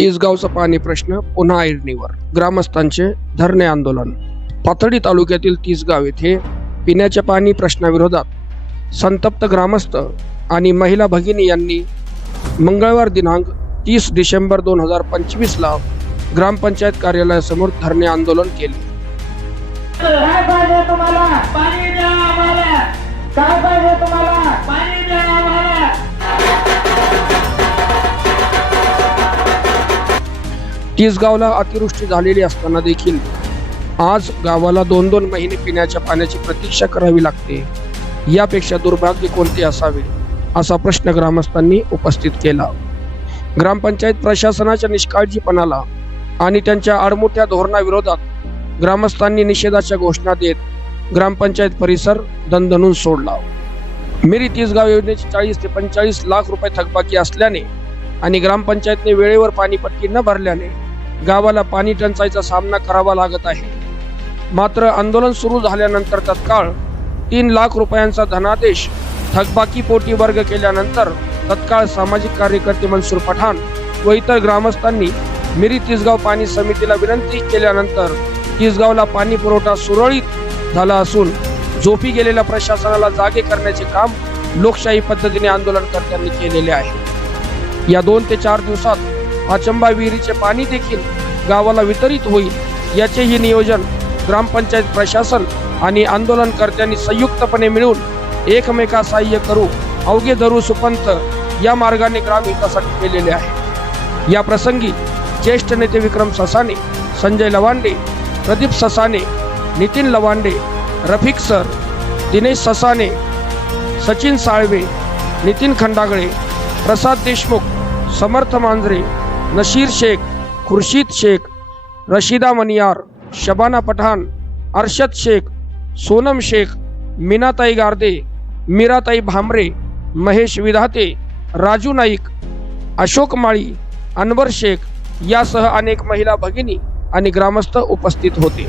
तिसगावचा पाणी प्रश्न पुन्हा ऐरणीवर. ग्रामस्थांचे धरणे आंदोलन. पाथर्डी तालुक्यातील तिसगाव येथे पिण्याच्या पाणी प्रश्नाविरोधात संतप्त ग्रामस्थ आणि महिला भगिनी यांनी मंगळवार दिनांक तीस डिसेंबर दोन हजार पंचवीसला ग्रामपंचायत कार्यालयासमोर धरणे आंदोलन केले. काय पाहिजे तुम्हाला? तिसगावला अतिवृष्टी झालेली असताना देखील आज गावाला दोन दोन महिने पिण्याच्या पाण्याची प्रतीक्षा करावी लागते. यापेक्षा दुर्भाग्य कोणते असावे असा प्रश्न ग्रामस्थांनी उपस्थित केला. ग्रामपंचायत प्रशासनाच्या निष्काळजीपणाला आणि त्यांच्या आडमोठ्या धोरणाविरोधात ग्रामस्थांनी निषेधाच्या घोषणा देत ग्रामपंचायत परिसर दणदणून सोडला. मिरी तीसगाव योजनेची चाळीस ते पंचेचाळीस लाख रुपये थकबाकी असल्याने आणि ग्रामपंचायतने वेळेवर पाणीपट्टी न भरल्याने गावाला पाणी टंचाईचा सामना करावा लागत आहे. मात्र आंदोलन सुरू झाल्यानंतर तत्काळ तीन लाख रुपयांचा धनादेश थकबाकी पोटी वर्ग केल्यानंतर तत्काळ सामाजिक कार्यकर्ते मनसूर पठाण व इतर ग्रामस्थांनी मिरी तिसगाव पाणी समितीला विनंती केल्यानंतर तिसगावला पाणी पुरवठा सुरळीत झाला असून झोपी गेलेल्या प्रशासनाला जागे करण्याचे काम लोकशाही पद्धतीने आंदोलनकर्त्यांनी केलेले आहे. या दोन ते चार दिवसात अचंबा विहिरीचे पाणी देखील गावाला वितरित होईल. याचेही नियोजन ग्रामपंचायत प्रशासन आणि आंदोलनकर्त्यांनी संयुक्तपणे मिळून एकमेका सहाय्य करू अवघे धरू सुपंत या मार्गाने ग्रामविकासाठी केलेले आहे. या प्रसंगी ज्येष्ठ नेते विक्रम ससाने संजय लवांडे प्रदीप ससाने नितीन लवांडे रफिक सर दिनेश ससाने सचिन साळवे नितीन खंडागळे प्रसाद देशमुख समर्थ मांजरे नशीर शेख खुर्शीद शेख रशिदा मनियार शबाना पठाण अरशद शेख सोनम शेख मीनाताई गारदे मीराताई भांबरे महेश विधाते राजू नाईक अशोक माळी अनवर शेख यासह अनेक महिला भगिनी आणि ग्रामस्थ उपस्थित होते.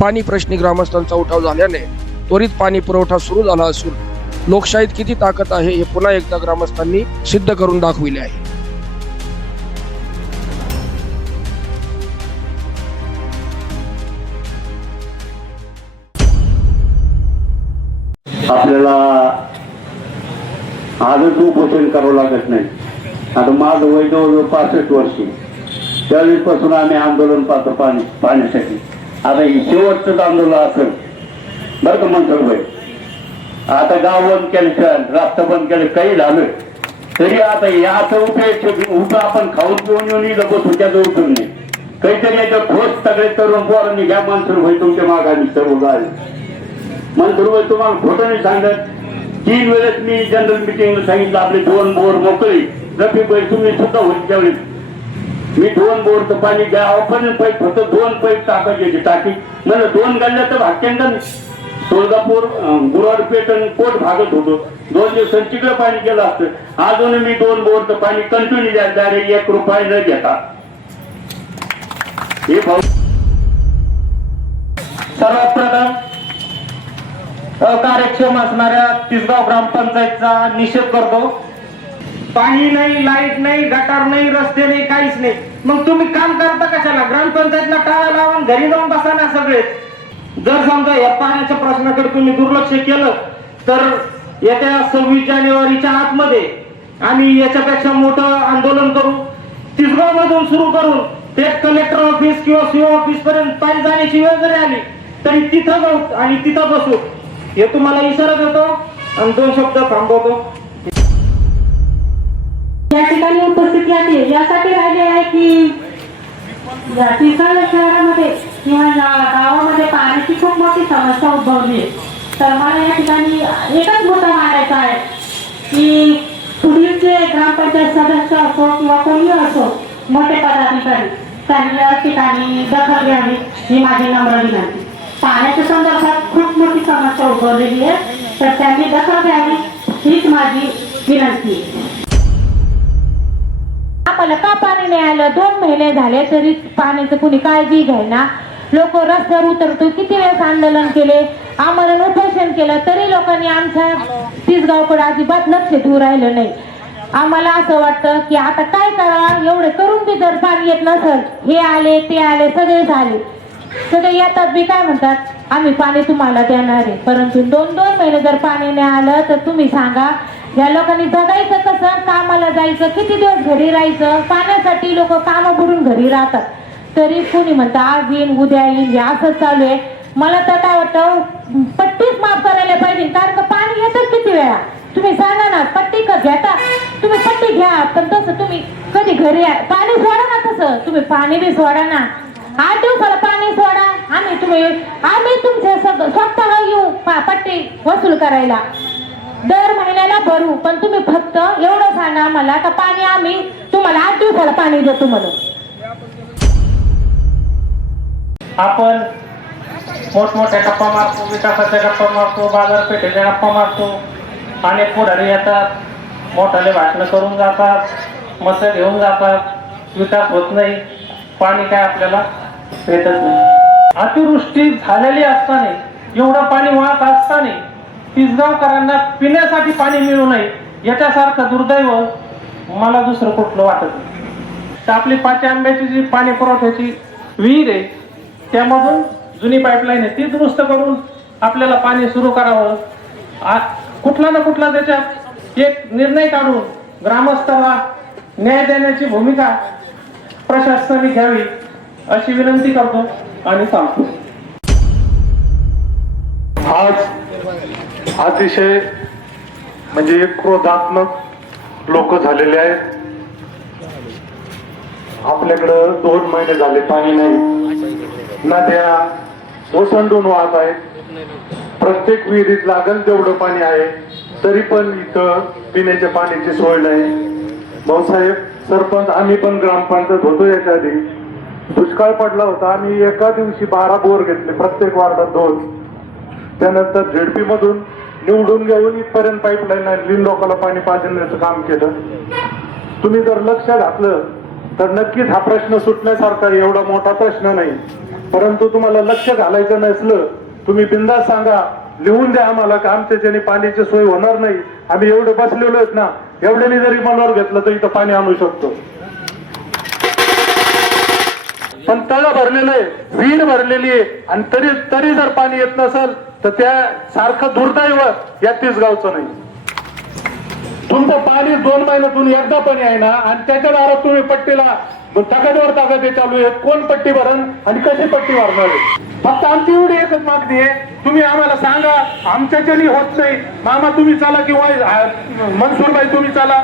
पाणी प्रश्नी ग्रामस्थांचा उठाव झाल्याने त्वरित पाणी पुरवठा सुरू झाला असून लोकशाहीत किती ताकद आहे हे पुन्हा एकदा ग्रामस्थांनी सिद्ध करून दाखविले आहे. आपल्याला आजच उपोषण करावं लागत नाही. आता माझं वय जवळजवळ पासष्ट वर्षी. त्यावेळीपासून आम्ही आंदोलन पाहतो पाणी पाण्यासाठी. आता हे शेवटचंच आंदोलन असेल. बरं का मंत्र भाई? आता गाव बंद केलं रास्ता बंद केलं काही झालं. तरी आता याचं उपयोग उठं आपण खाऊन पिऊन येऊन इथं बसू त्याचं उपयोग नाही. काहीतरी याच्या ठोस सगळे तरुण पोरांनी घ्या माणसं भाई तुमच्या मागाने सर्व गाडी. मग बरोबर तुम्हाला खोटं नाही सांगत. तीन वेळेस मी जनरल मिटिंगला सांगितलं आपले दोन बोर मोकळी. रफी बाई तुम्ही सुद्धा होईल त्यावेळी मी दोन बोरचं पाणी द्या आपण पाईप फक्त दोन पाईप टाकायचे टाकी. मला दोन गल्ल्या तर भाग्यांना तुळजापूर गुरुवार गुराड पेटन कोट भागत होतो. दोन दिवसांनी तिकडे पाणी गेलं असतं. अजून मी दोन बोरचं पाणी कंटिन्यू द्या डायरेक्ट एक रुपये न घेता. हे भाऊ. सर्वात प्रथम अकार्यक्षम असणाऱ्या तिसगाव ग्रामपंचायतचा निषेध करतो. पाणी नाही लाइट नाही गटार नाही रस्ते नाही काहीच नाही. मग तुम्ही काम करता कशाला? ग्रामपंचायतला टाळा लावून घरी जाऊन बसा ना सगळे. जर समजा या पाण्याच्या प्रश्नाकडे तुम्ही दुर्लक्ष केलं तर येत्या सव्वीस जानेवारीच्या आतमध्ये आम्ही याच्यापेक्षा मोठं आंदोलन करू. तिसगाव मधून सुरू करून ते कलेक्टर ऑफिस किंवा सीओ ऑफिस पर्यंत पाणी जाण्याची वेळ जरी आली तरी तिथं जाऊ आणि तिथं बसू. हे तुम्हाला इशारा देतो आणि दोन शब्द थांबवतो. या ठिकाणी उपस्थिती आहे यासाठी राहिले आहे की या ठिकाणी शहरामध्ये किंवा या गावामध्ये पाण्याची खूप मोठी समस्या उद्भवली तर मला या ठिकाणी एकच मुद्दा मांडायचा आहे की पुढील जे ग्रामपंचायत सदस्य असो किंवा कोणी असो मोठे पदाधिकारी त्यांनी या ठिकाणी दखल घ्यावी ही माझी नम्र विनंती. पाण्याच्या संदर्भात खूप मोठी समस्या उद्भवलेली आहे. तर त्यांनी दखल घ्यावी हीच माझी विनंती आहे. आम्हाला का पाणी नाही आलं दोन महिने झाले तरी पाण्याचं कुणी काळजी घ्यायना लोक रस्त्यावर उतरतो किती वेळेस आंदोलन केले? आम्हाला उपोषण केलं. तरी लोकांनी आमच्या तिसगावकडे अजिबात लक्ष देऊ राहिलं नाही. आम्हाला असं वाटतं की आता काय करावं एवढे करून बी जर पाणी येत नसल हे आले ते आले सगळे झाले. सगळे येतात बी काय म्हणतात? आम्ही पाणी तुम्हाला देणार आहे. परंतु दोन दोन महिने जर पाणी नाही आलं तर तुम्ही सांगा या लोकांनी जगायचं कसं? कामाला जायचं? किती दिवस घरी राहायचं? पाण्यासाठी लोक कामं बुडून घरी राहतात. तरी कुणी म्हणतं आज येईन उद्या येईन हे असंच चालू आहे. मला तर काय वाटतं पट्टीच माफ करायला पाहिजे कारण का पाणी येतं किती वेळा? तुम्ही सांगा ना पट्टी का घेता? तुम्ही पट्टी घ्या पण तसं तुम्ही कधी घरी पाणी सोडा ना तसं. तुम्ही पाणी बी सोडा ना. आठ दिवसाला पाणी सोडा. आम्ही तुम्ही आम्ही तुमचे सग- स्वतः येऊ पट्टी वसूल करायला. दर महिन्याला भरू पण तुम्ही फक्त एवढं सांगा आम्हाला का पाणी आम्ही तुम्हाला आठ दिवसाला पाणी देतो म्हणून. आपण मोठमोठ्या गप्पा मारतो विकासाच्या गप्पा मारतो बाजारपेठेच्या गप्पा मारतो. आणि पुढारी येतात मोठाले भाषणं करून जातात मतं घेऊन जातात. विकास होत नाही. पाणी काय आपल्याला भेटत नाही. अतिवृष्टी झालेली असताना एवढं पाणी वाहत असताना तिसगावकरांना पिण्यासाठी पाणी मिळू नये याच्यासारखं दुर्दैव मला दुसरं कुठलं वाटत नाही. तर आपली पाच आंब्याची जी पाणी पुरवठ्याची विहीर आहे त्यामधून जुनी पाईपलाईन आहे ती दुरुस्त करून आपल्याला पाणी सुरू करावं. कुठला ना कुठला त्याच्यात एक निर्णय काढून ग्रामस्थाला न्याय देण्याची भूमिका प्रशासनाने घ्यावी. अशी विनंती करतो आणि सांगतो. आज अतिशय म्हणजे क्रोधात्मक लोक झालेले आहेत. आपल्याकडं दोन महिने झाले पाणी नाही. नद्या ओसंडून वाहत आहेत. प्रत्येक विहिरीत लागल तेवढं पाणी आहे. तरी पण इथं पिण्याच्या पाण्याची सोय नाही. भाऊसाहेब सरपंच आम्ही पण ग्रामपंचायत होतो याच्या आधी. दुष्काळ पडला होता आम्ही एका दिवशी बारा बोर घेतले प्रत्येक वार्डात दोन. त्यानंतर झेडपी मधून निवडून घेऊन इथपर्यंत पाईपलाईन आणली लोकांना पाणी पाजण्याचं काम केलं. तुम्ही जर लक्ष घातलं तर नक्कीच हा प्रश्न सुटण्यासारखा एवढा मोठा प्रश्न नाही. परंतु तुम्हाला लक्ष घालायचं नसलं तुम्ही बिंदास सांगा लिहून द्या आम्हाला का आमच्याच्याने पाण्याची सोय होणार नाही. आम्ही एवढे बसलेलो आहेत ना एवढ्याने जरी मनावर घेतलं तर इथं पाणी आणू शकतो. तळ भरलेलं आहे विहीर भरलेली आहे. आणि तरी तरी जर पाणी येत नसेल तर त्या सारखं दुर्दैव या गावचं नाही. तुमचं पाणी दोन महिन्यातून एकदा पण आहे ना आणि त्याच्या दारात तुम्ही पट्टीला ताकदवर ताकद चालू आहे. कोण पट्टी भरण आणि कशी पट्टी भरणार फक्त आमची एवढी एकच मागणी आहे. तुम्ही आम्हाला सांगा आमच्याच्यानी होत नाही मामा तुम्ही चला किंवा मनसूरबाई तुम्ही चला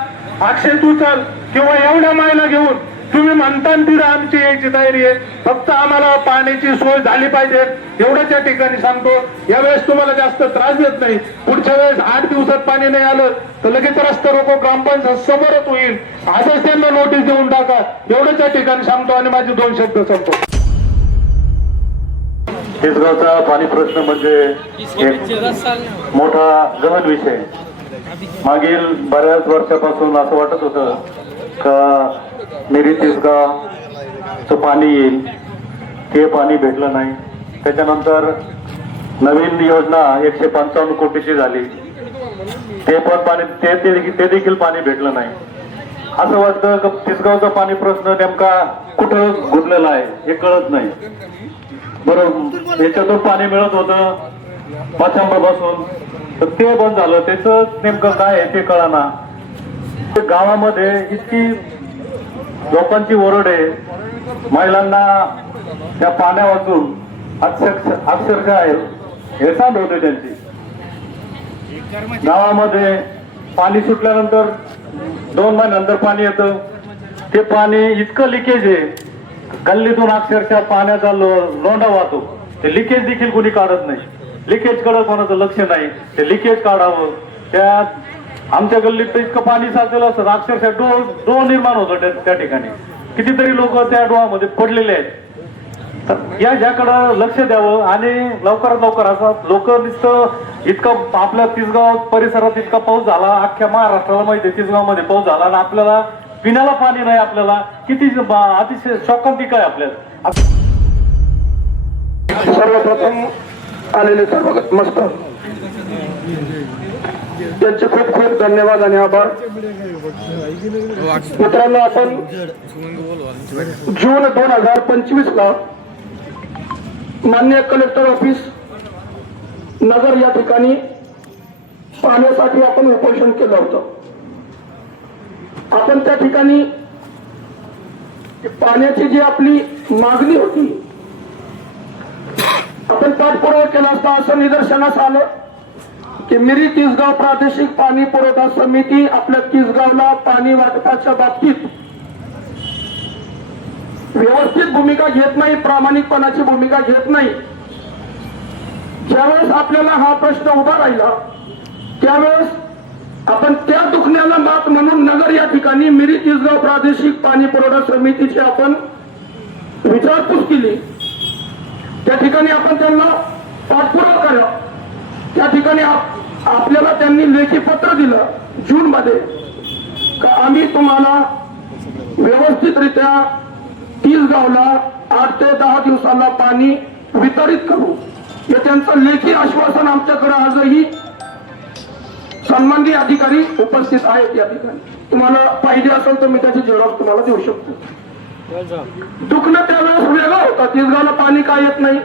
अक्षय तू चल किंवा एवढ्या मायला घेऊन तुम्ही म्हणता तिथं आमची यायची तयारी आहे. फक्त आम्हाला पाण्याची सोय झाली पाहिजे. एवढंच या ठिकाणी सांगतो. यावेळेस तुम्हाला जास्त त्रास देत नाही. पुढच्या वेळेस आठ दिवसात पाणी नाही आलं तर लगेच रस्ता रोको ग्रामपंचायत समोरच होईल. असंच त्यांना नोटीस देऊन टाका. एवढंच या ठिकाणी सांगतो आणि माझे दोन शब्द सांगतो केसगावचा पाणी प्रश्न म्हणजे एक मोठा गहन विषय. मागील बऱ्याच वर्षापासून असं वाटत होतं का मेरी तिसगावचं पाणी येईल ते पाणी भेटलं नाही. त्याच्यानंतर नवीन योजना एकशे पंचावन्न कोटीची झाली. ते पण पाणी ते ते- ते देखील पाणी भेटलं नाही. असं वाटतं का तिसगावचा पाणी प्रश्न नेमका कुठं गुंतलेला आहे हे कळत नाही. बरं याच्यातून पाणी मिळत होतं पाचांबापासून तर ते बंद झालं. त्याचं नेमकं काय आहे ते कळाना. गावामध्ये इतकी लोकांची ओरड आहे. महिलांना त्या पाण्या वाचून अक्षर अक्षरशः आहे. हेळसांड होते त्यांची. गावामध्ये पाणी सुटल्यानंतर दोन महिन्यानंतर पाणी येतं. ते पाणी इतकं लिकेज आहे. गल्लीतून अक्षरशः पाण्याचा लो- लोंढा वाहतो. ते लिकेज देखील कोणी काढत नाही. लिकेजकडे कोणाचं लक्ष नाही. ते लिकेज काढावं. त्या आमच्या गल्लीत तर इतकं पाणी साचलेलं असतं. अक्षरशः डो डो निर्माण होतो त्या ठिकाणी. कितीतरी लोक त्या डोहामध्ये पडलेले आहेत. तर या ज्याकडं लक्ष द्यावं आणि लवकरात लवकर असं लोक नुसतं इतकं आपल्या तिसगाव परिसरात इतका पाऊस झाला अख्ख्या महाराष्ट्राला माहिती आहे तिसगावमध्ये पाऊस झाला आणि आपल्याला पिण्याला पाणी नाही आपल्याला. किती अतिशय शोकांतिक आहे आपल्याला सर्वप्रथम आलेले सर्व मस्त. त्यांचे खूप खूप धन्यवाद आणि आभार. मित्रांनो आपण जून दोन हजार पंचवीस ला मान्य कलेक्टर ऑफिस नगर या ठिकाणी पाण्यासाठी आपण उपोषण केलं होतं. आपण त्या ठिकाणी पाण्याची जी आपली मागणी होती आपण पाठपुरावा केला असता असं निदर्शनास आलं. की मिरी तिसगाव प्रादेशिक पाणी पुरवठा समिती आपल्या तिसगावला पाणी वाटपाच्या बाबतीत व्यवस्थित भूमिका घेत नाही प्रामाणिकपणाची भूमिका घेत नाही. ज्यावेळेस आपल्याला हा प्रश्न उभा राहिला त्यावेळेस आपण त्या दुखण्याला मात म्हणून नगर या ठिकाणी मिरी तिसगाव प्रादेशिक पाणी पुरवठा समितीची आपण विचारपूस केली. त्या ठिकाणी आपण त्यांना पाठपुरावा करा. त्या ठिकाणी आपल्याला त्यांनी लेखी पत्र दिलं जून मध्ये. का आम्ही तुम्हाला व्यवस्थितरित्या तीस गावला आठ ते दहा दिवसाला पाणी वितरित करू. हे त्यांचं लेखी आश्वासन आमच्याकडे आजही सन्माननीय अधिकारी उपस्थित आहेत या ठिकाणी. तुम्हाला पाहिजे असेल तर मी त्याची झेरॉक्स तुम्हाला देऊ शकतो. दुखणं त्यावेळेस वेगळं होतं. तिसगावला पाणी काय येत नाही?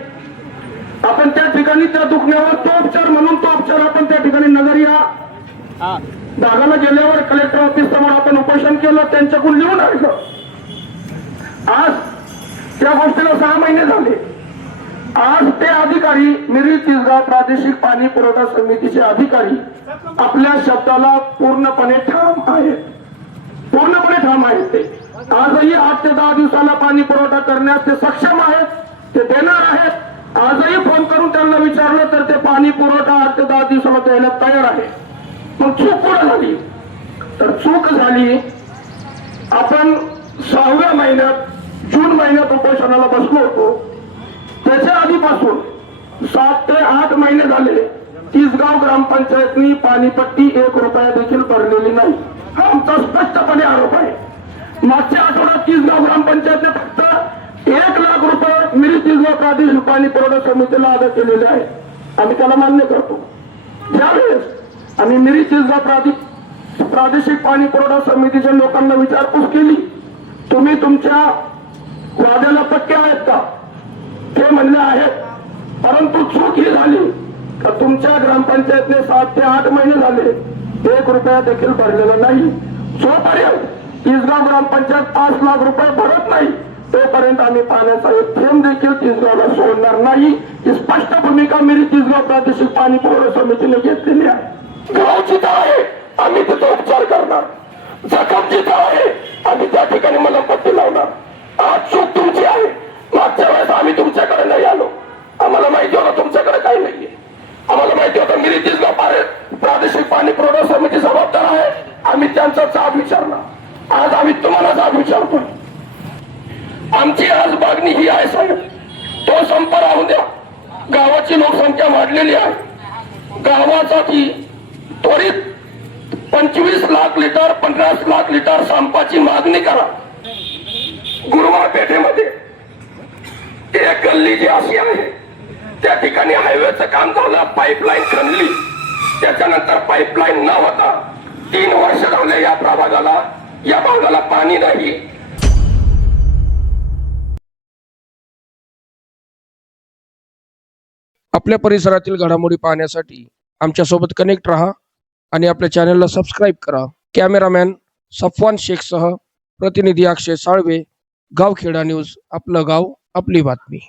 आपण त्या ठिकाणी त्या दुखण्यावर तो उपचार म्हणून तो उपचार आपण त्या ठिकाणी नगर या भागाला गेल्यावर कलेक्टर ऑफिस समोर आपण उपोषण केलं त्यांच्याकडून लिहून आणलं. आज त्या गोष्टीला सहा महिने झाले. आज ते अधिकारी मिरी तिसगाव प्रादेशिक पाणी पुरवठा समितीचे अधिकारी आपल्या शब्दाला पूर्णपणे ठाम आहेत. पूर्णपणे ठाम आहेत ते. आजही आठ ते दहा दिवसाला पाणी पुरवठा करण्यास ते सक्षम आहेत ते देणार आहेत. आजही फोन करून त्यांना विचारलं तर ते पाणी पुरवठा आठ ते दहा दिवसाला द्यायला तयार आहे. मग चूक कुठं झाली? तर चूक झाली आपण सहाव्या महिन्यात जून महिन्यात उपोषणाला बसलो होतो. त्याच्या आधीपासून सात ते आठ महिने झाले तिसगाव ग्रामपंचायतनी पाणीपट्टी एक रुपया देखील भरलेली नाही. हा आमचा स्पष्टपणे आरोप आहे. मागच्या आठवड्यात तिसगाव ग्रामपंचायतने फक्त एक लाख रुपये मिरची तिसगाव प्रादेशिक पाणी पुरवठा समितीला अदा केलेले आहे. आम्ही त्याला मान्य करतो. ज्यावेळेस आम्ही मिरी तिसगाव प्रादेशिक प्रादेशिक पाणी पुरवठा समितीच्या लोकांना विचारपूस केली तुम्ही तुमच्या वाद्याला पक्के आहेत का? ते म्हणले आहेत. परंतु चूक ही झाली का तुमच्या ग्रामपंचायतने सात ते आठ महिने झाले. एक रुपया देखील भरलेला नाही. जोपर्यंत इसगाव ग्रामपंचायत पाच लाख रुपये भरत नाही तोपर्यंत आम्ही पाण्याचा एक थेंब देखील तिसगावला सोडणार नाही. ही स्पष्ट भूमिका मी तिसगाव प्रादेशिक पाणी पुरवठा समितीने घेतलेली आहे. गाव जिथं आहे आम्ही तिथं उपचार करणार. जखम जिथं आहे आम्ही त्या ठिकाणी मलमपट्टी लावणार. आज चूक तुमची आहे. मागच्या वेळेस आम्ही तुमच्याकडे नाही आलो. आम्हाला माहिती होतं तुमच्याकडे काही नाहीये. आम्हाला माहिती होतं मिरी तिसगाव पारे- प्रादेशिक पाणी पुरवठा समिती जबाबदार आहे. आम्ही त्यांचा जाब विचारला आज आम्ही तुम्हाला जाब विचारतोय. आमची आज मागणी ही आहे साहेब. तो संप राहू द्या. गावाची लोकसंख्या वाढलेली आहे. गावासाठी त्वरित पंचवीस लाख लिटर पन्नास लाख लिटर संपाची मागणी करा. गुरुवार पेठेमध्ये एक गल्ली जी अशी आहे त्या ठिकाणी हायवेचं काम झालं पाईपलाईन खणली. त्याच्यानंतर पाईपलाईन न होता तीन वर्ष झाले या प्रभागाला या भागाला पाणी नाही. आपल्या परिसरातील घडामोडी पाहण्यासाठी आमच्यासोबत कनेक्ट राहा आणि आपल्या चॅनलला सबस्क्राईब करा. कॅमेरामॅन सफवान शेखसह प्रतिनिधी अक्षय साळवे गावखेडा न्यूज आपलं गाव आपली बातमी.